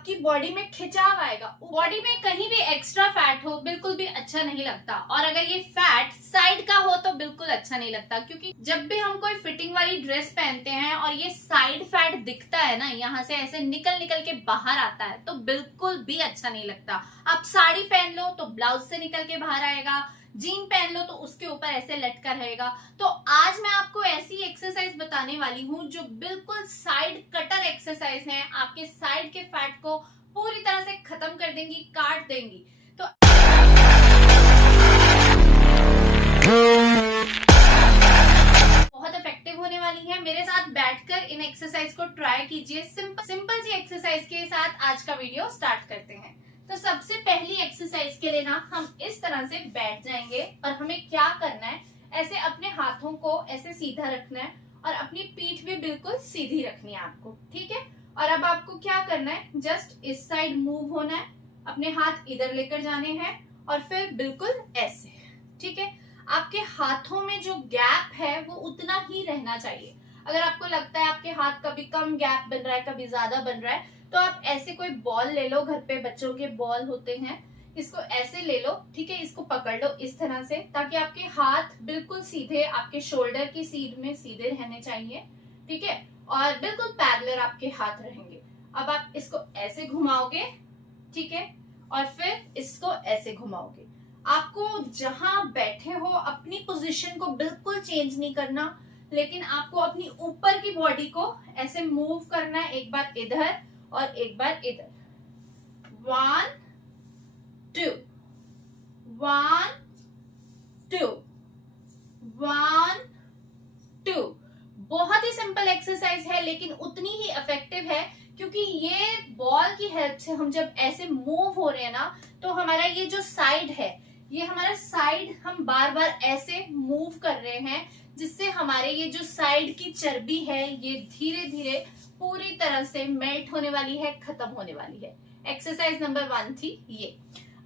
आपकी बॉडी में खिंचाव आएगा। बॉडी में कहीं भी एक्स्ट्रा फैट हो बिल्कुल भी अच्छा नहीं लगता, और अगर ये फैट साइड का हो तो बिल्कुल अच्छा नहीं लगता, क्योंकि जब भी हम कोई फिटिंग वाली ड्रेस पहनते हैं और ये साइड फैट दिखता है ना, यहाँ से ऐसे निकल निकल के बाहर आता है, तो बिल्कुल भी अच्छा नहीं लगता। आप साड़ी पहन लो तो ब्लाउज से निकल के बाहर आएगा, जीन पहन लो तो उसके ऊपर ऐसे लटका रहेगा। तो आज मैं आपको ऐसी एक्सरसाइज बताने वाली हूँ जो बिल्कुल साइड कटर एक्सरसाइज है, आपके साइड के फैट को पूरी तरह से खत्म कर देंगी, काट देंगी। तो बहुत इफेक्टिव होने वाली है। मेरे साथ बैठकर इन एक्सरसाइज को ट्राई कीजिए। सिंपल सी एक्सरसाइज के साथ आज का वीडियो स्टार्ट करते हैं। तो सबसे पहली एक्सरसाइज के लिए ना हम इस तरह से बैठ जाएंगे, और हमें क्या करना है, ऐसे अपने हाथों को ऐसे सीधा रखना है और अपनी पीठ भी बिल्कुल सीधी रखनी है आपको, ठीक है। और अब आपको क्या करना है, जस्ट इस साइड मूव होना है, अपने हाथ इधर लेकर जाने हैं और फिर बिल्कुल ऐसे, ठीक है। आपके हाथों में जो गैप है वो उतना ही रहना चाहिए। अगर आपको लगता है आपके हाथ कभी कम गैप बन रहा है, कभी ज्यादा बन रहा है, तो आप ऐसे कोई बॉल ले लो, घर पे बच्चों के बॉल होते हैं, इसको ऐसे ले लो, ठीक है। इसको पकड़ लो इस तरह से, ताकि आपके हाथ बिल्कुल सीधे आपके शोल्डर की सीध में सीधे रहने चाहिए, ठीक है, और बिल्कुल पैरेलल आपके हाथ रहेंगे। अब आप इसको ऐसे घुमाओगे, ठीक है, और फिर इसको ऐसे घुमाओगे। आपको जहां बैठे हो अपनी पोजीशन को बिल्कुल चेंज नहीं करना, लेकिन आपको अपनी ऊपर की बॉडी को ऐसे मूव करना है, एक बार इधर और एक बार इधर। 1 2 1 2 1 2। बहुत ही सिंपल एक्सरसाइज है, लेकिन उतनी ही इफेक्टिव है, क्योंकि ये बॉल की हेल्प से हम जब ऐसे मूव हो रहे हैं ना, तो हमारा ये जो साइड है, ये हमारा साइड हम बार बार ऐसे मूव कर रहे हैं, जिससे हमारे ये जो साइड की चर्बी है ये धीरे धीरे पूरी तरह से मेल्ट होने वाली है, खत्म होने वाली है। एक्सरसाइज नंबर 1 थी ये।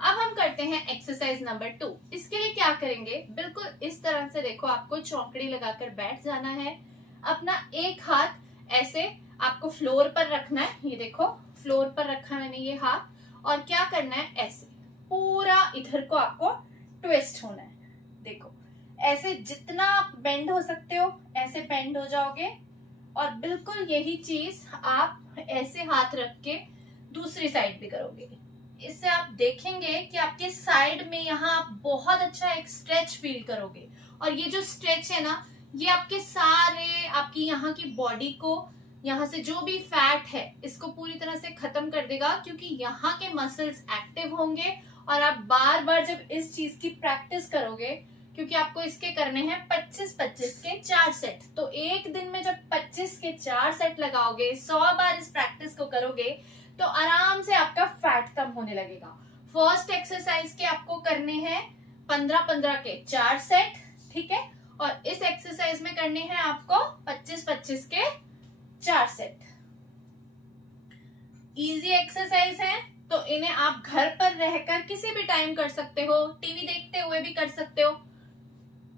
अब हम करते हैं एक्सरसाइज नंबर 2। इसके लिए क्या करेंगे, बिल्कुल इस तरह से देखो, आपको चौकड़ी लगाकर बैठ जाना है। अपना एक हाथ ऐसे आपको फ्लोर पर रखना है, ये देखो फ्लोर पर रखा मैंने ये हाथ, और क्या करना है, ऐसे पूरा इधर को आपको ट्विस्ट होना है। देखो ऐसे जितना आप बेंड हो सकते हो ऐसे बेंड हो जाओगे, और बिल्कुल यही चीज आप ऐसे हाथ रख के दूसरी साइड भी करोगे। इससे आप देखेंगे कि आपके साइड में यहाँ आप बहुत अच्छा एक स्ट्रेच फील करोगे, और ये जो स्ट्रेच है ना, ये आपके सारे आपकी यहाँ की बॉडी को, यहाँ से जो भी फैट है इसको पूरी तरह से खत्म कर देगा, क्योंकि यहाँ के मसल्स एक्टिव होंगे। और आप बार बार जब इस चीज की प्रैक्टिस करोगे, क्योंकि आपको इसके करने हैं 25-25 के 4 सेट, तो एक दिन में जब 25 के 4 सेट लगाओगे, 100 बार इस प्रैक्टिस को करोगे, तो आराम से आपका फैट कम होने लगेगा। फर्स्ट एक्सरसाइज के आपको करने हैं 15-15 के 4 सेट, ठीक है, और इस एक्सरसाइज में करने हैं आपको 25-25 के 4 सेट। इजी एक्सरसाइज है, तो इन्हें आप घर पर रहकर किसी भी टाइम कर सकते हो, टीवी देखते हुए भी कर सकते हो,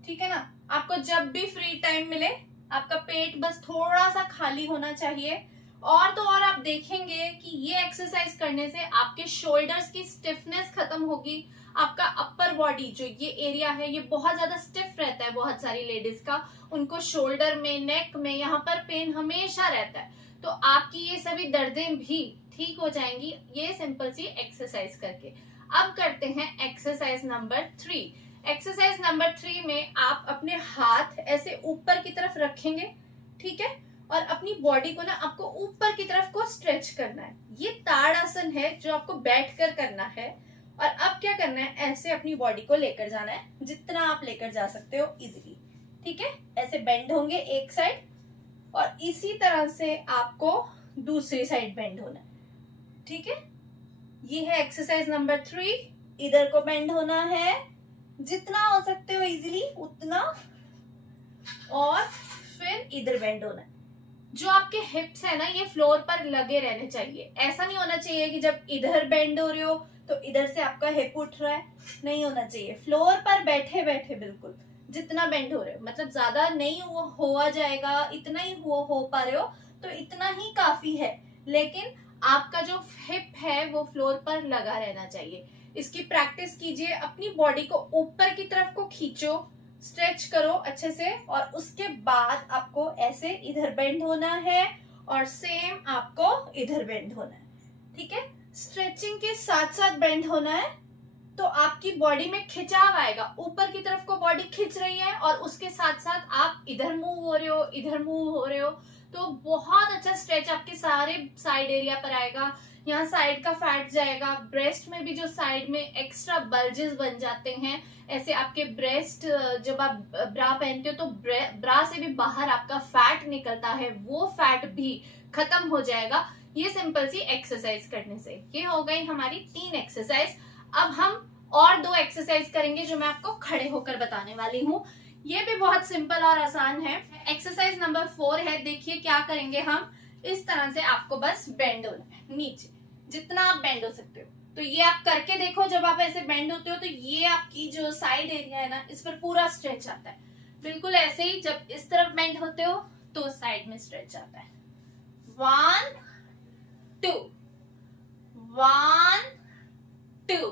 ठीक है ना। आपको जब भी फ्री टाइम मिले, आपका पेट बस थोड़ा सा खाली होना चाहिए, और तो और आप देखेंगे कि ये एक्सरसाइज करने से आपके शोल्डर्स की स्टिफनेस खत्म होगी। आपका अपर बॉडी जो ये एरिया है, ये बहुत ज्यादा स्टिफ रहता है, बहुत सारी लेडीज का, उनको शोल्डर में, नेक में, यहाँ पर पेन हमेशा रहता है, तो आपकी ये सभी दर्दें भी ठीक हो जाएंगी ये सिंपल सी एक्सरसाइज करके। अब करते हैं एक्सरसाइज नंबर 3। एक्सरसाइज नंबर 3 में आप अपने हाथ ऐसे ऊपर की तरफ रखेंगे, ठीक है, और अपनी बॉडी को ना आपको ऊपर की तरफ को स्ट्रेच करना है। ये ताड़ासन है जो आपको बैठकर करना है। और अब क्या करना है, ऐसे अपनी बॉडी को लेकर जाना है, जितना आप लेकर जा सकते हो इजीली, ठीक है। ऐसे बेंड होंगे एक साइड, और इसी तरह से आपको दूसरी साइड बेंड होना है, ठीक है। ये है एक्सरसाइज नंबर 3। इधर को बेंड होना है, जितना हो सकते हो इजीली उतना, और फिर इधर बेंड होना है। जो आपके हिप्स है ना, ये फ्लोर पर लगे रहने चाहिए। ऐसा नहीं होना चाहिए कि जब इधर बेंड हो रहे हो तो इधर से आपका हिप उठ रहा है, नहीं होना चाहिए। फ्लोर पर बैठे बैठे बिल्कुल जितना बेंड हो रहे हो, मतलब ज्यादा नहीं हुआ जाएगा, इतना ही हो पा रहे हो तो इतना ही काफी है। लेकिन आपका जो हिप है वो फ्लोर पर लगा रहना चाहिए। इसकी प्रैक्टिस कीजिए, अपनी बॉडी को ऊपर की तरफ को खींचो, स्ट्रेच करो अच्छे से, और उसके बाद आपको ऐसे इधर बेंड होना है और सेम आपको इधर बेंड होना है। ठीक है, स्ट्रेचिंग के साथ साथ बेंड होना है, तो आपकी बॉडी में खिंचाव आएगा, ऊपर की तरफ को बॉडी खिंच रही है और उसके साथ साथ आप इधर मूव हो रहे हो, इधर मूव हो रहे हो, तो बहुत अच्छा स्ट्रेच आपके सारे साइड एरिया पर आएगा। यहाँ साइड का फैट जाएगा, ब्रेस्ट में भी जो साइड में एक्स्ट्रा बल्जेस बन जाते हैं, ऐसे आपके ब्रेस्ट, जब आप ब्रा पहनते हो तो ब्रा से भी बाहर आपका फैट निकलता है, वो फैट भी खत्म हो जाएगा ये सिंपल सी एक्सरसाइज करने से। ये हो गई हमारी 3 एक्सरसाइज। अब हम और 2 एक्सरसाइज करेंगे जो मैं आपको खड़े होकर बताने वाली हूँ। ये भी बहुत सिंपल और आसान है। एक्सरसाइज नंबर 4 है। देखिए क्या करेंगे हम, इस तरह से आपको बस बेंड होना है नीचे, जितना आप बेंड हो सकते हो। तो ये आप करके देखो, जब आप ऐसे बेंड होते हो तो ये आपकी जो साइड एरिया है ना, इस पर पूरा स्ट्रेच आता है। बिल्कुल ऐसे ही जब इस तरफ बेंड होते हो तो साइड में स्ट्रेच आता है। 1 2 1 2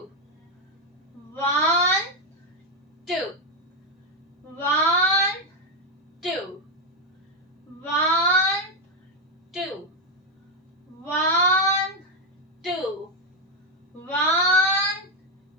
1 2 1 2 1 2 1 2 1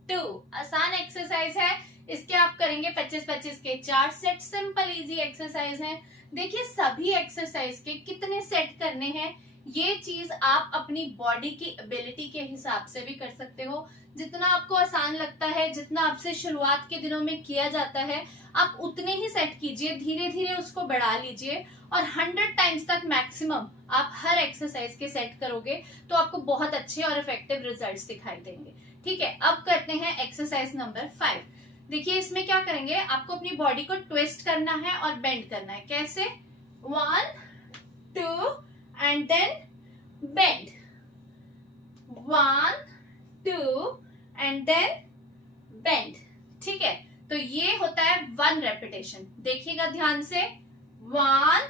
2। आसान एक्सरसाइज है, इसके आप करेंगे 25-25 के 4 सेट। सिंपल इजी एक्सरसाइज है। देखिए सभी एक्सरसाइज के कितने सेट करने हैं, ये चीज आप अपनी बॉडी की एबिलिटी के हिसाब से भी कर सकते हो। जितना आपको आसान लगता है, जितना आपसे शुरुआत के दिनों में किया जाता है, आप उतने ही सेट कीजिए, धीरे धीरे उसको बढ़ा लीजिए और 100 टाइम्स तक मैक्सिमम आप हर एक्सरसाइज के सेट करोगे तो आपको बहुत अच्छे और इफेक्टिव रिजल्ट्स दिखाई देंगे। ठीक है, अब करते हैं एक्सरसाइज नंबर 5। देखिए इसमें क्या करेंगे, आपको अपनी बॉडी को ट्विस्ट करना है और बेंड करना है। कैसे? 1 2 and then bend, 1 2 and then bend। ठीक है, तो ये होता है 1 रेपिटेशन। देखिएगा ध्यान से, 1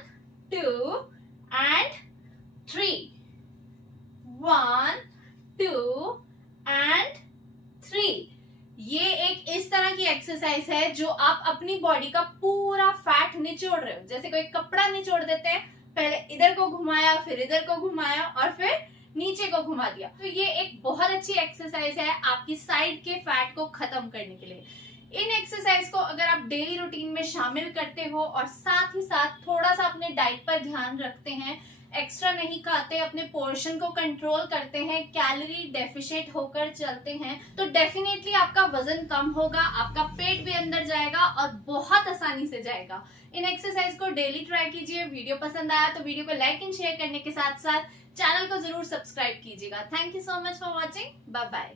2 and 3, 1 2 and 3। ये एक इस तरह की एक्सरसाइज है जो आप अपनी बॉडी का पूरा फैट निचोड़ रहे हो। जैसे कोई कपड़ा निचोड़ देते हैं, पहले इधर को घुमाया, फिर इधर को घुमाया और फिर नीचे को घुमा दिया। तो ये एक बहुत अच्छी एक्सरसाइज है आपकी साइड के फैट को खत्म करने के लिए। इन एक्सरसाइज को अगर आप डेली रूटीन में शामिल करते हो और साथ ही साथ थोड़ा सा अपने डाइट पर ध्यान रखते हैं, एक्स्ट्रा नहीं खाते, अपने पोर्शन को कंट्रोल करते हैं, कैलोरी डेफिशिएंट होकर चलते हैं, तो डेफिनेटली आपका वजन कम होगा, आपका पेट भी अंदर जाएगा और बहुत आसानी से जाएगा। इन एक्सरसाइज को डेली ट्राई कीजिए। वीडियो पसंद आया तो वीडियो को लाइक एंड शेयर करने के साथ साथ चैनल को जरूर सब्सक्राइब कीजिएगा। Thank you so much for watching. Bye bye.